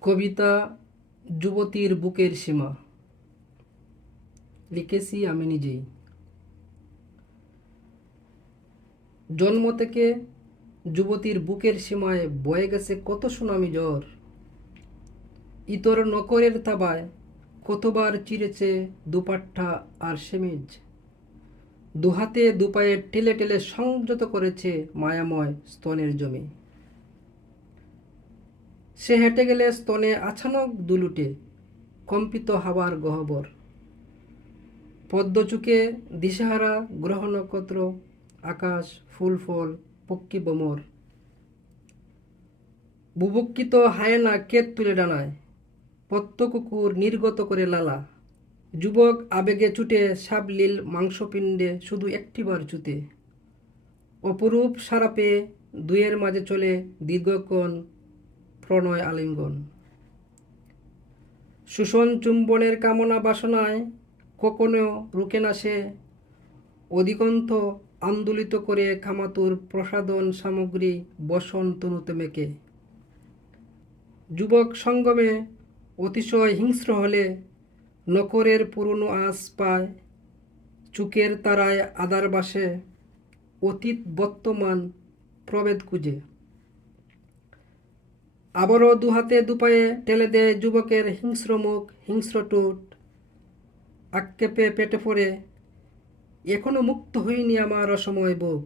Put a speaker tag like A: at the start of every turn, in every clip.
A: কবিতা যুবতীর বুকের সীমা। লিখেছি আমি নিজেই। জন্ম থেকে যুবতীর বুকের সীমায় বয়ে গেছে কত সুনামি জ্বর। ইতর নকরের তাবায় কতবার চিরেছে দুপাট্টা আর সেমিজ। দুহাতে দুপায়ে টেলে টেলে সংযত করেছে মায়াময় স্তনের জমি। সে হেঁটে গেলে স্তনে আছানক দুলুটে কম্পিত হাওয়ার গহ্বর। পদ্মচুকে দিশাহারা গ্রহ নক্ষত্র, আকাশ, ফুল, ফল, পক্ষী বমর। বুভুক্ষিত হায়না কেত তুলে ডানায় পত্ত কুকুর নির্গত করে লালা। যুবক আবেগে ছুটে সাবলীল মাংসপিণ্ডে শুধু একটিবার চুতে অপরূপ সারা পেয়ে দুয়ের মাঝে চলে দীর্ঘক্ষণ প্রণয় আলিঙ্গন। শোষণ চুম্বনের কামনা বাসনায় কখনো রুকে না সে। অধিকন্ত আন্দোলিত করে খামাতুর প্রসাদন সামগ্রী বসন তনুতে মেকে যুবক সঙ্গমে অতিশয় হিংস্র হলে নকরের পুরনো আঁচ পায়, চুকের তারায় আদার বাসে। অতীত বর্তমান প্রভেদ খুঁজে। আবারও দুহাতে দুপায়ে টেলে দেয় যুবকের হিংস্র মুখ, হিংস্র টুট আক্ষেপে পেটে পড়ে, এখনও মুক্ত হইনি আমার অসময় বুক।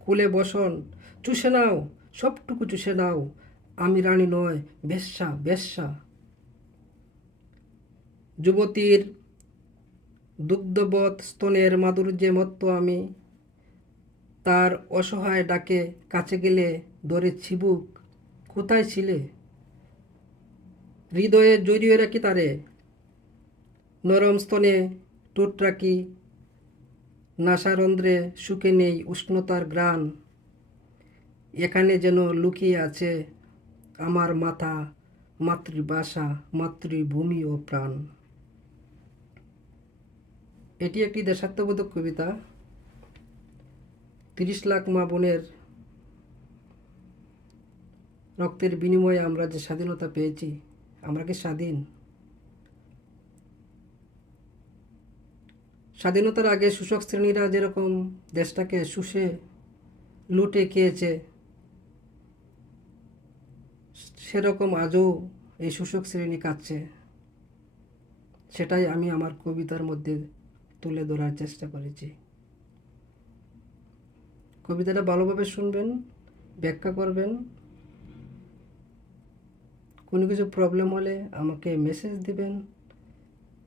A: কুলে বসন, চুষে নাও, সবটুকু চুষে নাও। আমি রানী নয় বেশ্যা বেশ্যা যুবতীর দুগ্ধবৎ স্তনের মাধুর্যে মত্ত আমি, তার অসহায় ডাকে কাছে গেলে দরে ছিবুক কোথায় ছিলে? হৃদয়ে জড়িয়ে রাখি তারে? নরম স্তনে টুট রাখি, নাসারন্ধ্রে সুখে নেই উষ্ণতার গ্রাণ। এখানে যেন লুকিয়ে আছে আমার মাথা, মাতৃভাষা, মাতৃভূমি ও প্রাণ। এটি একটি দেশাত্মবোধক কবিতা। তিরিশ লাখ মা বোনের রক্তের বিনিময়ে আমরা যে স্বাধীনতা পেয়েছি, আমরা কি স্বাধীন? স্বাধীনতার আগে শোষক শ্রেণীরা যেরকম দেশটাকে শুষে, লুটে খেয়েছে, সেরকম আজও এই শোষক শ্রেণি কাঁদছে। সেটাই আমি আমার কবিতার মধ্যে তুলে ধরার চেষ্টা করেছি। কবিতাটা ভালোভাবে শুনবেন, ব্যাখ্যা করবেন কোনো কিছু প্রবলেম হলে আমাকে মেসেজ দিবেন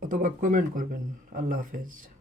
A: অথবা কমেন্ট করবেন। আল্লাহ হাফেজ।